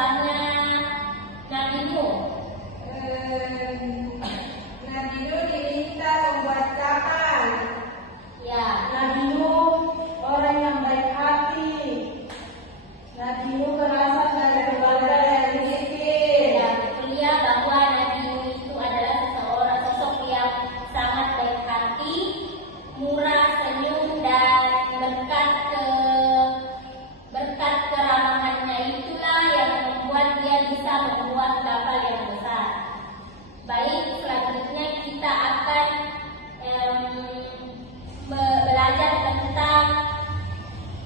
kisahnya Nabi Nuh? Nabi Nuh diminta membuat kapal. Ya. Nabi Nuh orang yang baik hati. Nabi Nuh berasal dari keluarga yang miskin. Dan kuliah bahwa Nabi Nuh itu adalah seorang sosok yang sangat baik hati, murah senyum, dan berkat keramahannya itulah yang membuat dia bisa membuat kapal yang besar. Baik, selanjutnya kita akan belajar tentang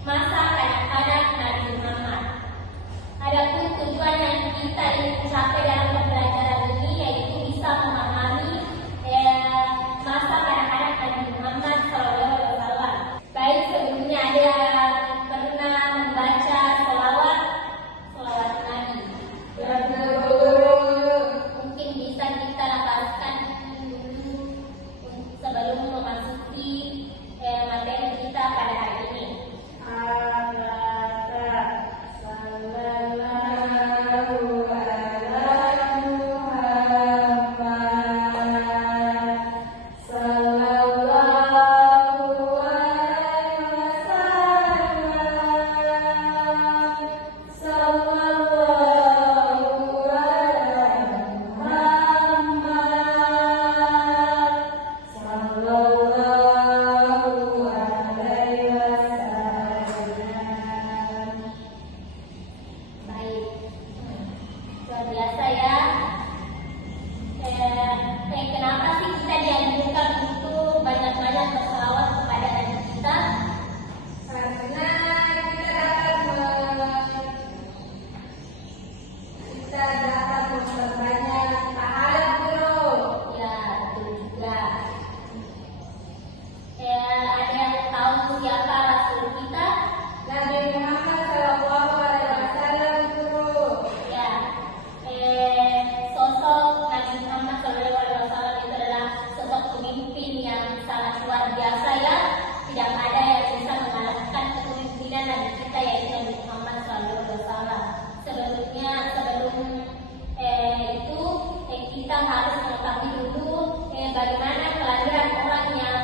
masa kanak-kanak Nabi Muhammad. Adapun tujuan yang kita ingin capai dalam pembelajaran ini yaitu bisa memahami masa kanak-kanak Nabi Muhammad SAW. Baik, sebelumnya ada pernah membaca selawat Nabi. Mungkin bisa kita lapaskan dulu sebelum memasuki materi kita pada hari ini. Biasa ya. Kenapa sih kita dianjurkan untuk banyak-banyak berselawat kepada Nabi kita? Karena kita dapat memperbanyak pahala guru. Ya, betul juga. Ada yang tahu siapa Rasul kita? Nabi Muhammad SAW guru. Ya, sosok Nabi Muhammad SAW itu adalah sosok pemimpin yang sangat luar biasa ya. Tidak ada yang bisa mengalahkan kepemimpinan Nabi kita yaitu Nabi Muhammad SAW. Sebelum itu kita harus mengetahui dulu bagaimana kelahiran orang yang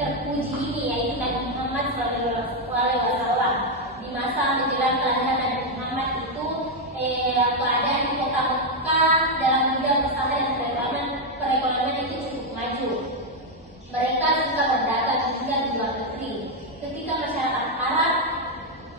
terpuji ini yaitu Nabi Muhammad SAW. Di masa menjelang kelahiran Nabi Muhammad itu keadaan di kota Mekah dalam bidang usaha dan perekonomian itu cukup maju. Mereka suka berdagang hingga di luar negeri. Ketika masyarakat Arab,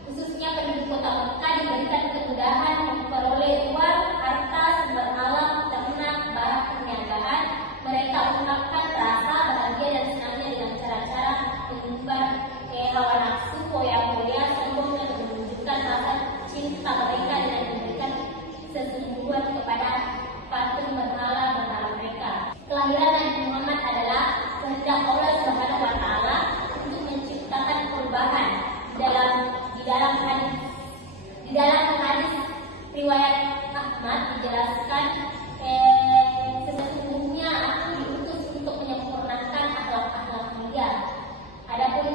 khususnya penduduk kota Mekah, diberikan kemudahan memperoleh uang, harta, sumber alam, ternak, barang perniagaan, mereka ungkapkan rasa bahagia dan senangnya dengan cara-cara menyumbar hawa nafsu, foya-foya, sombong dan menunjukkan rasa cinta mereka dengan memberikan sesungguhan kepada patung berhala mereka. Kelahiran Nabi Muhammad adalah kehendak Allah Subhanahu wa Ta'ala untuk menciptakan perubahan di dalam hadis riwayat Ahmad dijelaskan sesungguhnya aku diutus untuk menyempurnakan akhlak-akhlak mulia. Adapun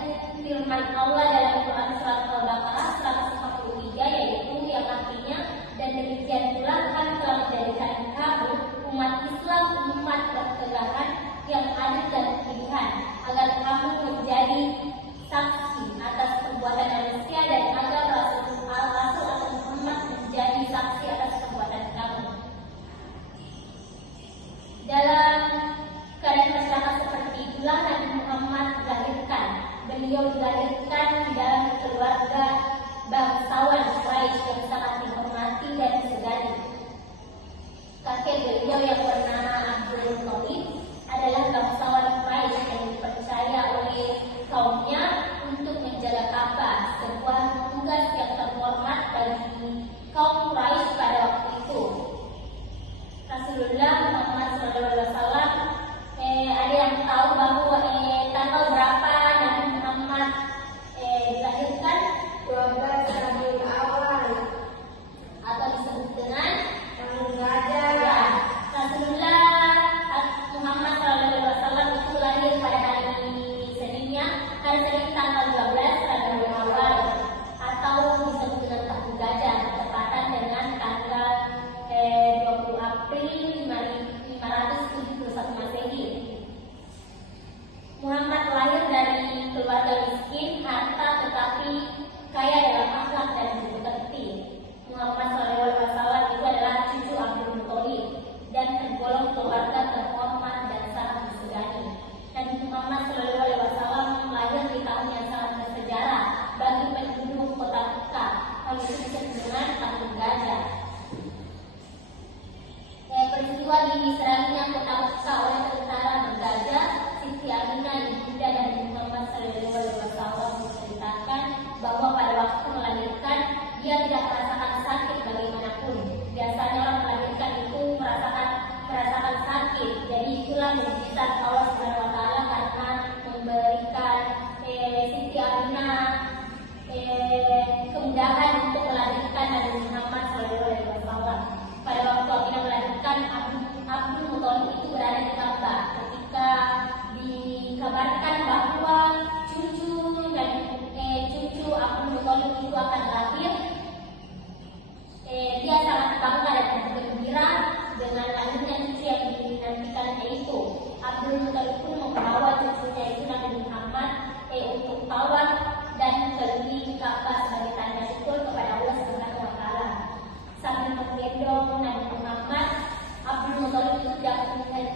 firman Allah dalam Quran surat Al-Baqarah 143 yaitu yang artinya dan demikian pula kami telah menjadikan kamu umat Islam umat berkegahan yang adil dan pilihan agar kamu menjadi saksi atas perbuatan manusia dan agar Rasul atau Muhammad menjadi saksi atas perbuatan kamu. Dalam keadaan masyarakat seperti itulah Nabi Muhammad dilahirkan. Beliau dilahirkan dalam keluarga bangsawan Quraisy yang sangat dihormati dan disegani. Kakek beliau yang bernama Abdul Thalib adalah bangsawan Quraisy yang dipercaya oleh kaumnya untuk menjaga Ka'bah, sebuah tugas yang terhormat bagi kaum Quraisy pada waktu itu. Rasulullah Muhammad SAW ada yang tahu bahwa tanggal berapa Nabi Muhammad dilahirkan? 12 Rabiul Awal Atau disebut dengan tahun gajah. ya, Rasulullah Muhammad SAW itu lahir pada hari Seninnya, hari Senin tanggal 12 Rabiul Awal atau disebut dengan tahun gajah, bertepatan dengan tanggal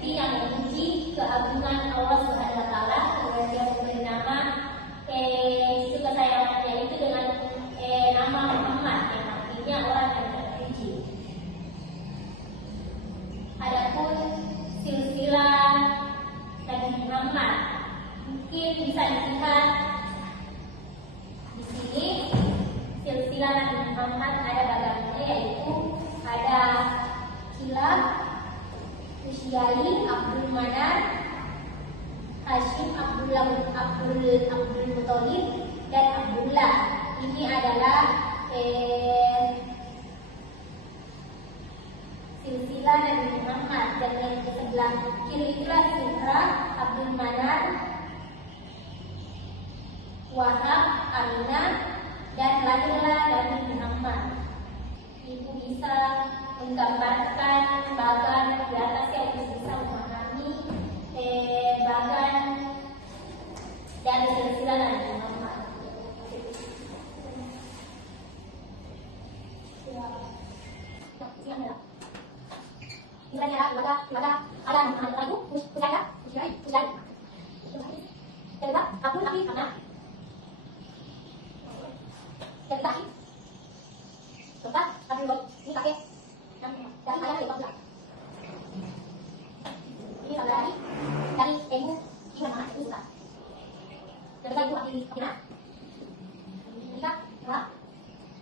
pemimpin yang memuji keagungan Allah Subhanahu wa taala, kemudian dia memberi nama kesayangannya itu dengan nama Muhammad, yang artinya orang yang terpuji. Adapun silsilah Nabi Muhammad mungkin bisa dilihat di sini. Silsilah Nabi Muhammad ada bagaimana, yaitu ada Kilab, Husyai, Abdul Manan, Hashim, Abdul Muthalib, dan Abdullah. Ini adalah silsilah Nabi Muhammad. Dan yang di sebelah kiri itulah silsilah Abdul Manan, Wahab, Aminah, dan lahirlah Nabi Muhammad. Ibu bisa menggambarkan bagan di atas yang bisa memahami bagan dari silsilah Nabi Muhammad. Misalnya maka ada Muhammad itu Husyai, cerita Abdul Nabi Muhammad, cerita cerita Abdul ini pakai dari ayat yang bagus. Ini sama lagi dari ibu Muhammad itu suka. Cerita ibu Aminah, kita Wahab,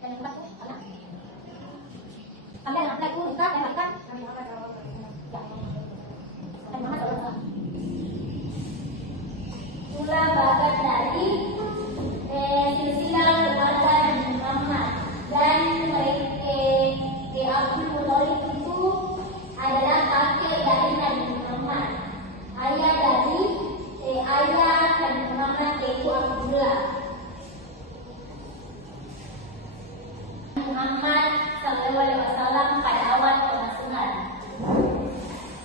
dan yang keempat itu anak. Kemudian anak itu nikah dan melahirkan Nabi Muhammad SAW. Nabi Muhammad SAW. Pula bagian dari silsilah keluarga Nabi Muhammad, dan Abdul Muthalib itu adalah kakek dari Nabi Muhammad. Ayah dari ayah Nabi Muhammad yaitu Abdullah. Muhammad Sallallahu Alaihi Wasallam pada awal pengasuhan.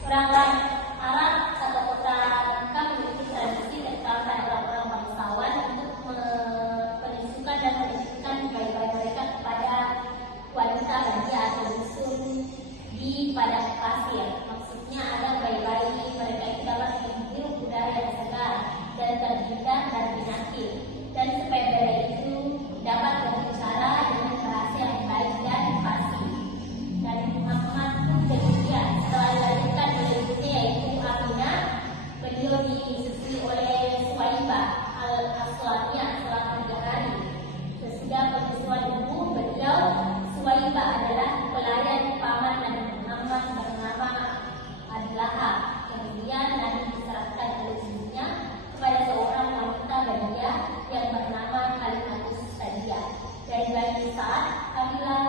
Orang-orang Arab atau kota Mekah memiliki tradisi kental pada orang-orang bangsawan untuk menunjukkan dan menunjukkan bayi-bayi mereka kepada wanita belia atau dusun di padang pasir. Maksudnya ada bayi-bayi mereka itu dapat menghirup udara yang segar dan terhindar dari penyakit, dan supaya bayi itu dapat berbicara dengan bahasa yang baik dan fasih. Dan Muhammad pun demikian. Setelah dilahirkan oleh ibunya yaitu Aminah, beliau disusui oleh Suwaibah al-Aslamiyah selama 3 hari. Sesudah persusuan ibu beliau, Suwaibah adalah pelayan paman Nabi Muhammad bernama Adlaha. Kemudian Nabi diserahkan oleh ibunya kepada seorang wanita belia yang bernama Kalimatus Sadiyah. Dari Bani Sa'ad, kabilah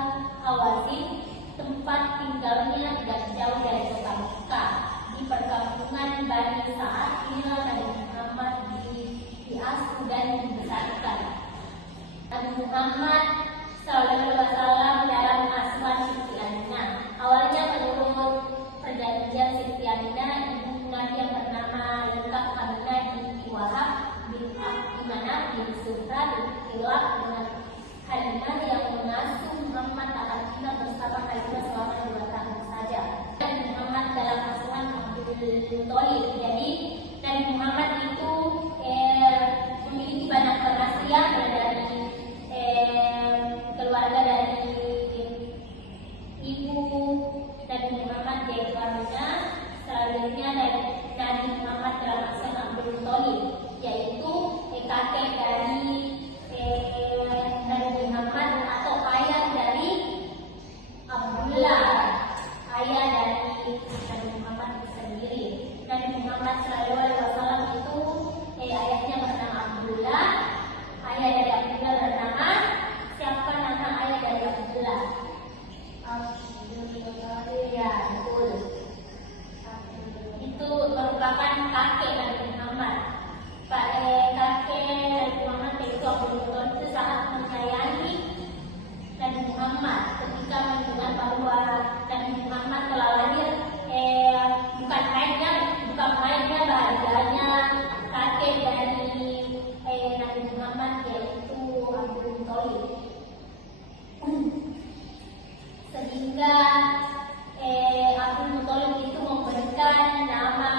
Hawazin, tempat tinggalnya tidak jauh dari kota Mekah. Di perkampungan Bani Sa'ad inilah Nabi Muhammad diasuh dan dibesarkan. Nabi Muhammad Sallallahu Alaihi Wasallam dalam asuhan Siti Aminah. Awalnya menurut perjanjian Siti Aminah, ibu Nabi yang bernama lengkap Aminah binti Wahab bin Aminah bin Zuhra bin Kilab dengan Halimah yang mengasuh Muhammad akan tinggal bersama Halimah selama 2 tahun saja. Dan Muhammad dalam asuhan Abdul Muthalib. Jadi Nabi Muhammad itu memiliki banyak penasihat dari keluarga dari ibu Nabi Muhammad yaitu Aminah. Selanjutnya dari Nabi Muhammad dalam asuhan Abdul Muthalib, yaitu kakek dari Nabi Muhammad atau ayah dari Abdullah, ayah dari Nabi Muhammad itu sendiri. Nabi Muhammad Sallallahu Alaihi Wasallam itu ayahnya bernama Abdullah, ayah dari Abdullah bernama siapa nama ayah dari Abdullah? Ya, betul. Itu merupakan kakek Nabi Muhammad. Kakek Nabi Muhammad yaitu Abdul Muthalib itu sangat menyayangi Nabi Muhammad ketika mendengar bahwa Nabi Muhammad telah lahir. Bukan mainnya bahagianya kakek dari Nabi Muhammad yaitu Abdul Muthalib. Sehingga Abdul Muthalib itu memberikan nama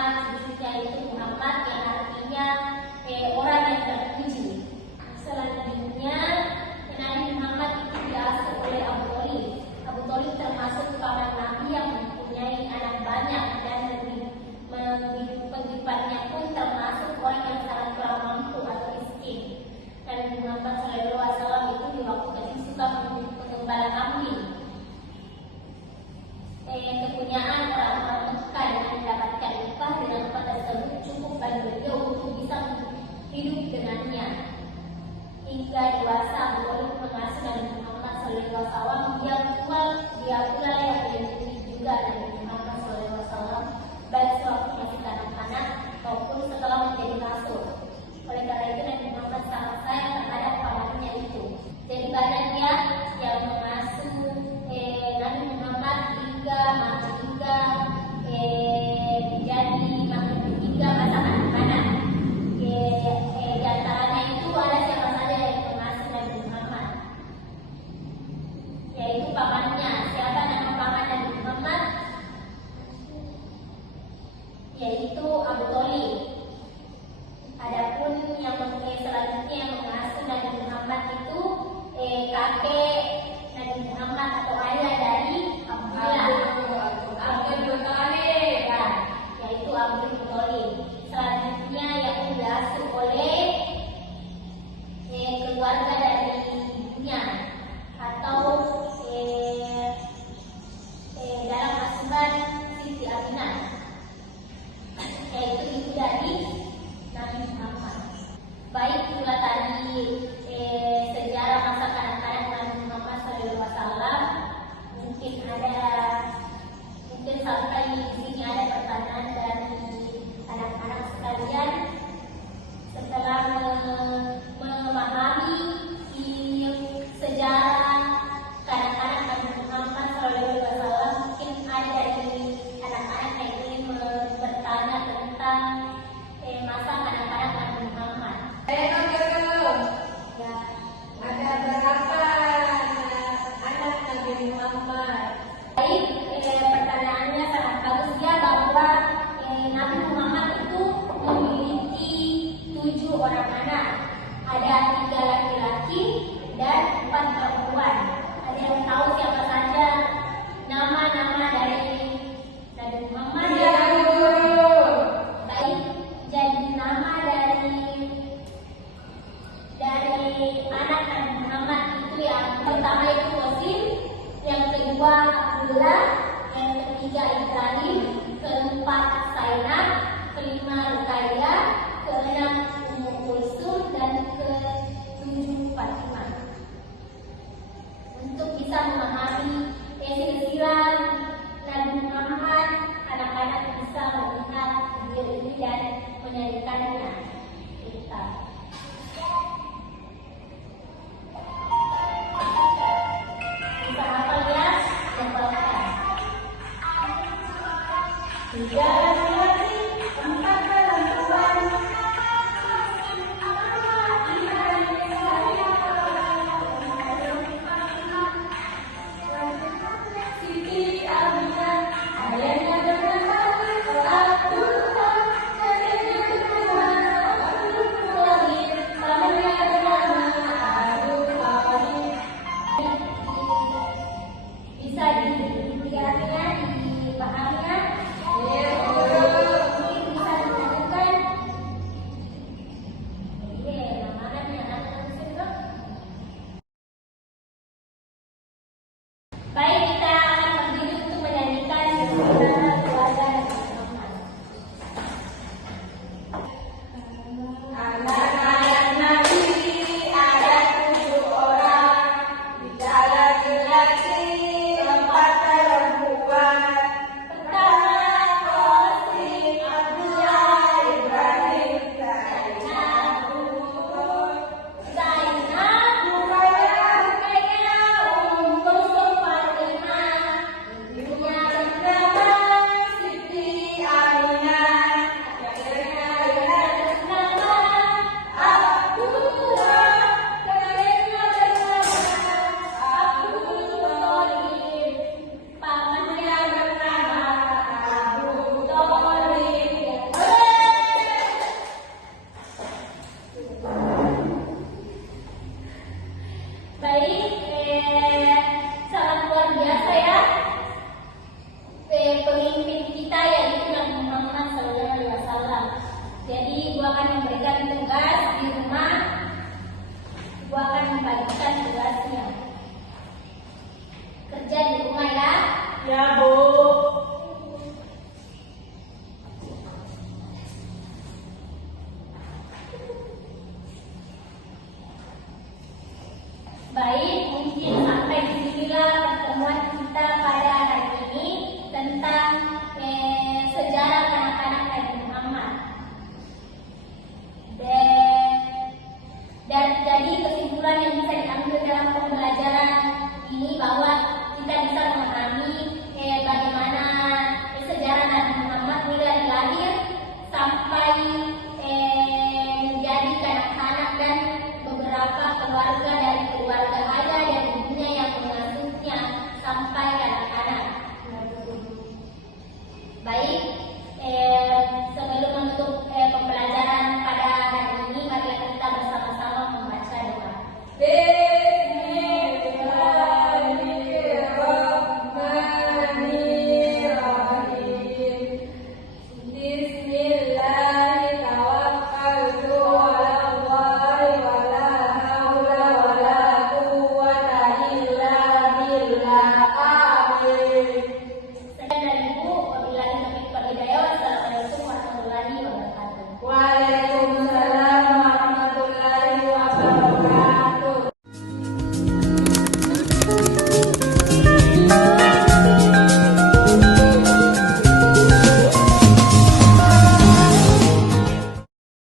pula yang melindungi juga Nabi Muhammad SAW, baik sewaktu masih kanak-kanak maupun setelah menjadi rasul. Oleh karena itu Nabi Muhammad sangat sayang terhadap pamannya itu. Daripada dia yang mengasuh Nabi Muhammad hingga masa kanak-kanak. Di antaranya itu ada siapa saja yang mengasuh Nabi Muhammad, yaitu pamannya. Siapa nama paman Nabi Muhammad? Yaitu Abu Thalib. Adapun yang selanjutnya yang mengasuh Nabi Muhammad itu kakek Nabi Muhammad atau ayah dari Abdullah, ya, yaitu Abdul Muthalib. Selanjutnya yang diasuh oleh keluarga dari ibunya atau dalam asuhan Siti Aminah, yaitu ibu dari Nabi Muhammad. Baik pula tadi sejarah masa kanak-kanak Nabi Muhammad SAW. Mungkin sampai di sini ada pertanyaan dari anak-anak sekalian. Setelah memahami sejarah kanak-kanak Nabi Muhammad SAW, mungkin ada dari anak-anak yang ingin bertanya tentang masa kanak-kanak Nabi Muhammad. Ya. Ada berapa anak Nabi Muhammad? Baik, pertanyaannya sangat bagus ya, bahwa Nabi Muhammad itu memiliki 7 orang anak. Ada 3 laki-laki dan 4 perempuan. Ada yang tahu siapa saja nama-nama dari Nabi Muhammad? Ya, guru. Baik, jadi nama dari anak Nabi Muhammad itu yang pertama itu Qasim, yang kedua Abdullah, yang ketiga Ibrahim, keempat Zainab, kelima Ruqayyah, keenam Ummu Kulsum, dan ketujuh Fatimah. Untuk bisa memahami silsilah Nabi Muhammad, anak-anak bisa melihat video ini dan menyanyikannya. Kita bisa hafal ya, hafalkan. 3 laki-laki, 4 perempuan. Siti Aminah, ayahnya bernama Abdullah, neneknya bernama Abdul Muthalib, pamannya bernama Abu Thalib. Bisa dilihatnya, dipahaminya. Ya, Mungkin bisa dilakukan. Mana nih anak-anak itu? Baik, kita akan berdiri untuk menyanyikan silsilah keluarga Nabi Muhammad. anak-anak Nabi ada 7 orang, 3 laki-laki, 4 perempuan. Pertama Qasim, Abdullah, Ibrahim, Zainab, Zainab, Ruqayyah, Ummu Kulsum, Fatimah, ibunya bernama Siti Aminah, kakeknya bernama Abdullah, neneknya bernama Abdul Muthalib, pamannya bernama Abu Thalib. baik, sangat luar biasa ya. Pemimpin kita yaitu Nabi Muhammad SAW. Jadi gua akan memberikan tugas di rumah, gua akan membagikan tugasnya. Kerja di rumah ya. Ya, Bu.